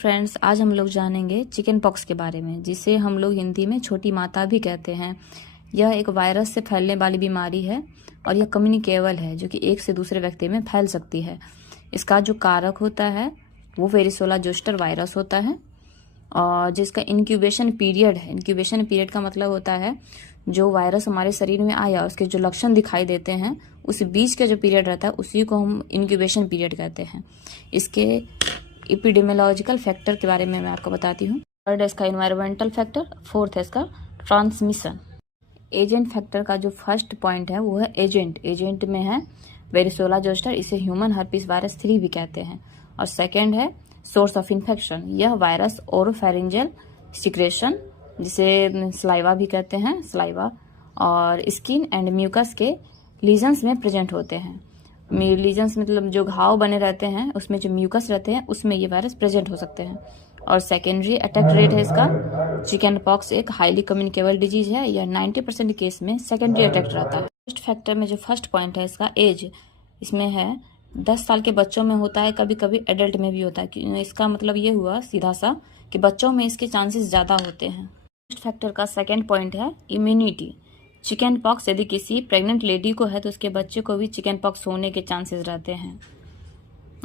Friends, आज हम लोग जानेंगे चिकन पॉक्स के बारे में, जिसे हम लोग हिंदी में छोटी माता भी कहते हैं। यह एक वायरस से फैलने वाली बीमारी है और यह कम्युनिकेबल है, जो कि एक से दूसरे व्यक्ति में फैल सकती है। इसका जो कारक होता है वो वेरिसोला जोस्टर वायरस होता है, और जिसका इंक्यूबेशन पीरियड है। इंक्यूबेशन पीरियड का मतलब होता है जो वायरस हमारे शरीर में आया, उसके जो लक्षण दिखाई देते हैं, उस बीच का जो पीरियड रहता है उसी को हम इंक्यूबेशन पीरियड कहते हैं। इसके एपिडेमियोलॉजिकल फैक्टर के बारे में मैं आपको बताती हूँ। थर्ड है इसका एनवायरमेंटल फैक्टर, फोर्थ है इसका ट्रांसमिशन। एजेंट फैक्टर का जो फर्स्ट पॉइंट है वो है एजेंट। एजेंट में है वेरिसोला जोस्टर, इसे ह्यूमन हर्पीस वायरस 3 भी कहते हैं। और सेकेंड है सोर्स ऑफ इन्फेक्शन। यह वायरस ओरोफेरिंजियल सिक्रेशन, जिसे स्लाइवा भी कहते हैं, स्लाइवा, और स्किन एंड म्यूकस के लीजन्स में प्रेजेंट होते हैं। लीजन्स मतलब जो घाव बने रहते हैं उसमें जो म्यूकस रहते हैं उसमें ये वायरस प्रेजेंट हो सकते हैं। और सेकेंडरी अटैक रेट है इसका। चिकन पॉक्स एक हाईली कम्युनिकेबल डिजीज है। यह 90% केस में सेकेंडरी अटैक रहता है। फर्स्ट फैक्टर में जो फर्स्ट पॉइंट है इसका एज, इसमें है 10 साल के बच्चों में होता है, कभी कभी एडल्ट में भी होता है। इसका मतलब ये हुआ सीधा सा कि बच्चों में इसके चांसेस ज़्यादा होते हैं। फर्स्ट फैक्टर का सेकेंड पॉइंट है इम्यूनिटी। चिकन पॉक्स यदि किसी प्रेग्नेंट लेडी को है तो उसके बच्चे को भी चिकन पॉक्स होने के चांसेस रहते हैं।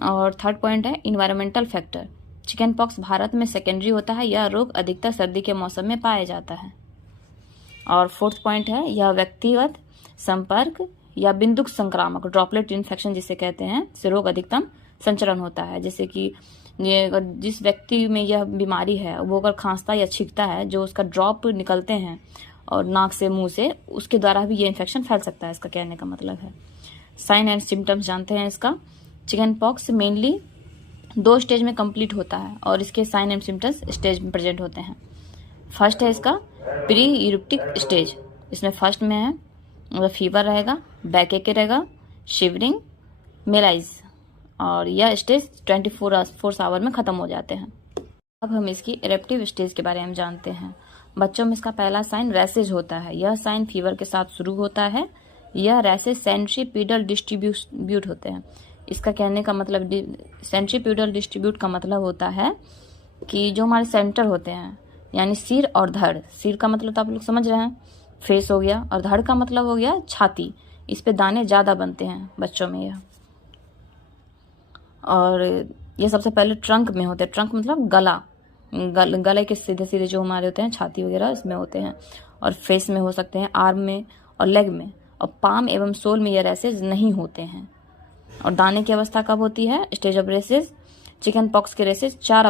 और थर्ड पॉइंट है environmental factor. Chicken pox Bharat में सेकेंडरी होता है। यह रोग अधिकतर सर्दी के मौसम में पाया जाता है। और फोर्थ पॉइंट है यह व्यक्तिगत संपर्क या बिंदुक संक्रामक, ड्रॉपलेट इन्फेक्शन जिसे कहते हैं, से रोग अधिकतम संचरण होता है। जैसे कि ये जिस व्यक्ति में यह बीमारी है वो अगर खांसता या छींकता है, जो उसका ड्रॉप निकलते हैं और नाक से मुंह से, उसके द्वारा भी ये इन्फेक्शन फैल सकता है, इसका कहने का मतलब है। साइन एंड सिम्टम्स जानते हैं इसका। चिकन पॉक्स मेनली 2 स्टेज में कंप्लीट होता है और इसके साइन एंड सिम्टम्स स्टेज में प्रेजेंट होते हैं। फर्स्ट है इसका प्री यूरिप्टिक स्टेज। इसमें फर्स्ट में है मतलब फीवर रहेगा, बैक एक रहेगा, शिवरिंग, मेलाइज, और यह स्टेज 24 आवर में ख़त्म हो जाते हैं। अब हम इसकी इरेप्टिव स्टेज के बारे में जानते हैं। बच्चों में इसका पहला साइन रैसेज होता है। यह साइन फीवर के साथ शुरू होता है। यह रैसेज सेंट्रीपीडल डिस्ट्रीब्यूट होते हैं। इसका कहने का मतलब, सेंट्रीपीडल डिस्ट्रीब्यूट का मतलब होता है कि जो हमारे सेंटर होते हैं, यानी सिर और धड़। सिर का मतलब तो आप लोग समझ रहे हैं, फेस हो गया, और धड़ का मतलब हो गया छाती। इस पे दाने ज़्यादा बनते हैं बच्चों में यह। और ये सबसे पहले ट्रंक में होते हैं। ट्रंक मतलब गला, गले के सीधे सीधे जो हमारे होते हैं, छाती वगैरह, इसमें होते हैं। और फेस में हो सकते हैं, आर्म में और लेग में। और पाम एवं सोल में ये रैसेज नहीं होते हैं। और दाने की अवस्था कब होती है? Stage of races. Chicken pox के रेसेज 4